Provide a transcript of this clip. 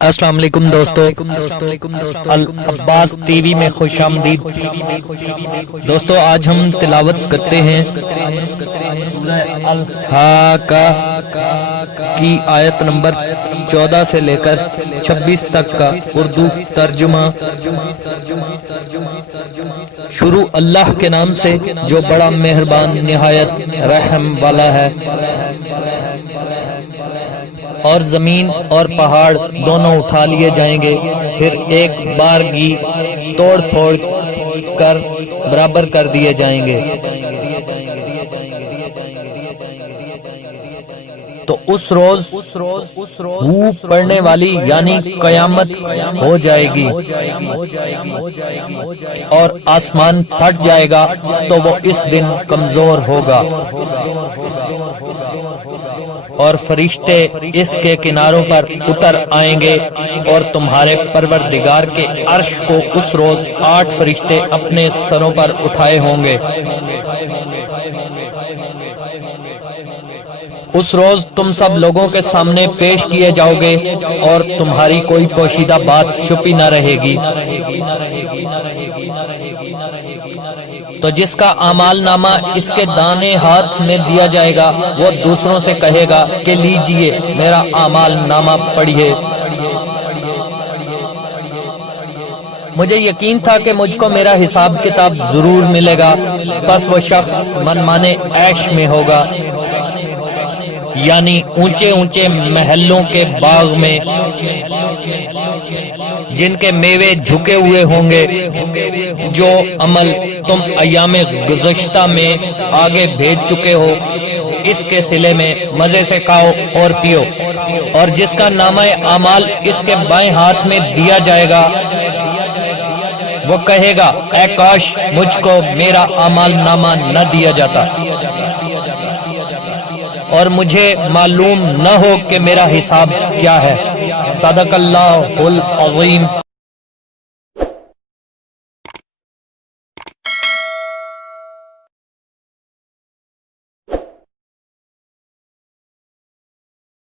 السلام علیکم دوستو، العباس ٹی وی میں خوش آمدید۔ دوستو آج ہم تلاوت کرتے ہیں سورہ الحاقہ کی آیت نمبر 14 سے لے کر 26 تک کا اردو ترجمہ۔ شروع اللہ کے نام سے جو بڑا مہربان نہایت رحم والا ہے۔ اور زمین اور پہاڑ دونوں اٹھا لیے جائیں گے، پھر ایک بارگی توڑ پھوڑ کر برابر کر دیے جائیں گے، تو اس روز وہ پڑنے والی یعنی قیامت ہو جائے گی اور آسمان پھٹ جائے گا تو وہ اس دن کمزور ہوگا، اور فرشتے اس کے کناروں پر اتر آئیں گے، اور تمہارے پروردگار کے عرش کو اس روز 8 فرشتے اپنے سروں پر اٹھائے ہوں گے۔ اس روز تم سب لوگوں کے سامنے پیش کیے جاؤ گے، اور تمہاری کوئی پوشیدہ بات چھپی نہ رہے گی۔ تو جس کا اعمال نامہ اس کے دانے ہاتھ میں دیا جائے گا، وہ دوسروں سے کہے گا کہ لیجئے میرا اعمال نامہ پڑھیے۔ مجھے یقین تھا کہ مجھ کو میرا حساب کتاب ضرور ملے گا، پس وہ شخص منمانے عیش میں ہوگا، یعنی اونچے اونچے محلوں کے باغ میں جن کے میوے جھکے ہوئے ہوں گے۔ جو عمل تم ایام گزشتہ میں آگے بھیج چکے ہو، اس کے صلے میں مزے سے کھاؤ اور پیو۔ اور جس کا نامہ اعمال اس کے بائیں ہاتھ میں دیا جائے گا، وہ کہے گا اے کاش مجھ کو میرا اعمال نامہ نہ دیا جاتا، اور مجھے معلوم نہ ہو کہ میرا حساب کیا ہے۔ صدق اللہ العظیم۔